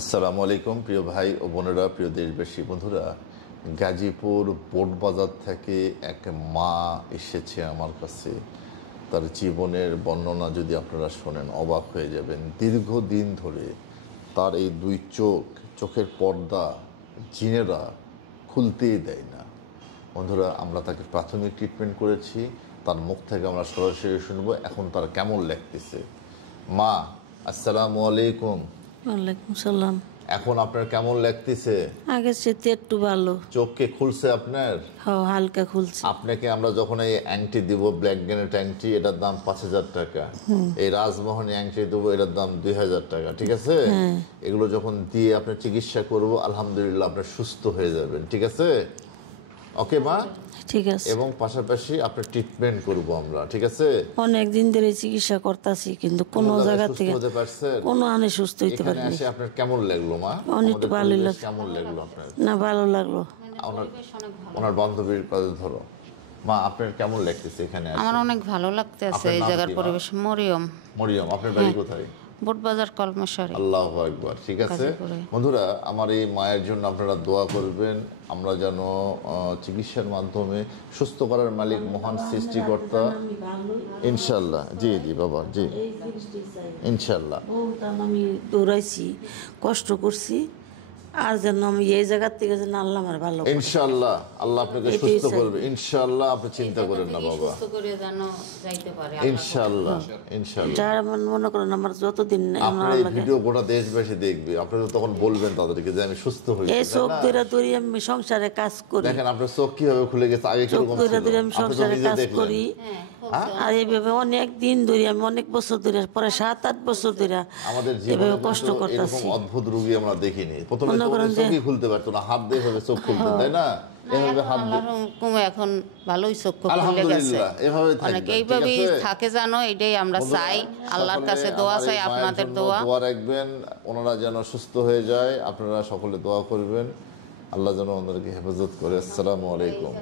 আসসালামু আলাইকুম প্রিয় ভাই ও বোনেরা, প্রিয় দেশবাসী বন্ধুরা। গাজীপুর বোট বাজার থেকে এক মা এসেছে আমার কাছে। তার জীবনের বর্ণনা যদি আপনারা শোনেন অবাক হয়ে যাবেন। দীর্ঘদিন ধরে তার এই দুই চোখের পর্দা জিনেরা খুলতেই দেয় না। বন্ধুরা, আমরা তাকে প্রাথমিক ট্রিটমেন্ট করেছি। তার মুখ থেকে আমরা সরাসরি শুনবো এখন তার কেমন লাগতেছে। মা, আসসালামু আলাইকুম। ওয়ালাইকুম সালাম। এখন আপনার কেমন লাগতেছে? আগের চেয়ে একটু ভালো। চোখকে খুলছে আপনার? হ্যাঁ, হালকা খুলছে। আপনাকে আমরা যখন এই অ্যাংটি দিব, ব্ল্যাক গ্যানেট অ্যাংটি, এটার দাম 5,000 টাকা। এই রাজমোহনী অ্যাংটি দেবো, এটার দাম 2,000 টাকা। ঠিক আছে? এগুলো যখন দিয়ে আপনার চিকিৎসা করব, আলহামদুলিল্লাহ আপনার সুস্থ হয়ে যাবেন। ঠিক আছে? ওকে মা? ঠিক আছে। এবং পাশাপাশি আপনার ট্রিটমেন্ট করব আমরা। ঠিক আছে? অনেক দিন ধরে চিকিৎসা করতেছি, কিন্তু কোনো জায়গা থেকে কোনো আনে সুস্থ হইতে পারিনি। এখানে এসে আপনার কেমন লাগলো মা? অনেক ভালো লাগলো। কেমন লাগলো আপনার? না, ভালো লাগলো। ওনার বান্ধবীর কাছে ধরো। মা, আপনার কেমন লাগতেছে এখানে? আমার অনেক ভালো লাগতেছে এই জায়গার পরিবেশ। মরিয়ম। মরিয়ম, আপনার বাড়ি কোথায়? বোটবাজার কলমেশ্বরী। আল্লাহু আকবার। ঠিক আছে বন্ধুরা, আমার এই মায়ের জন্য আপনারা দোয়া করবেন। আমরা যেন চিকিৎসার মাধ্যমে সুস্থ করার মালিক মহান সৃষ্টিকর্তা ইনশাল্লাহ। জি জি বাবা, জি ইনশাল্লাহ। আমি দৌড়াইছি, কষ্ট করছি, আর যেন আমি এই জায়গার থেকে যেন আল্লাহ আমার ভালো করে। ইনশাআল্লাহ আল্লাহ আপনাকে সুস্থ করবে। ইনশাআল্লাহ, আপনি চিন্তা করেন না বাবা। সুস্থ করে যেন যাইতে পারে ইনশাআল্লাহ ইনশাআল্লাহ। যারা মনে করেন আমার যতদিন আপনার এই ভিডিও গোটা দেশবাসী দেখবে, আপনারা তখন বলবেন তাদেরকে যে আমি সুস্থ হয়েছি। এই চোখ ধরে আমি সংসারে কাজ করি। দেখেন আপনার চোখ কিভাবে খুলে গেছে, আগে কিরকম ছিল। ধরে আমি সংসারে কাজ করি, আর এইভাবে অনেক দিন ধরে, আমি অনেক বছর ধরে, পরে 7-8 বছর ধরে আমাদের জীবনে কষ্ট করতেছি। এরকম অদ্ভুত রোগী আমরা দেখিনি। প্রথমে চোখই খুলতে পারতো না, হাত দিয়ে ভাবে চোখ খুলতেন, তাই না? এভাবে হাত দিয়ে এখন ভালোই চোখ খুলে গেছে। এভাবে অনেক এইভাবেই থাকে জানো, এটাই আমরা চাই। আল্লাহর কাছে দোয়া চাই, আপনাদের দোয়া রাখবেন ওনারা যেন সুস্থ হয়ে যায়। আপনারা সকলে দোয়া করবেন, আল্লাহ যেন ওনাদেরকে হেফাজত করে। আসসালামু আলাইকুম।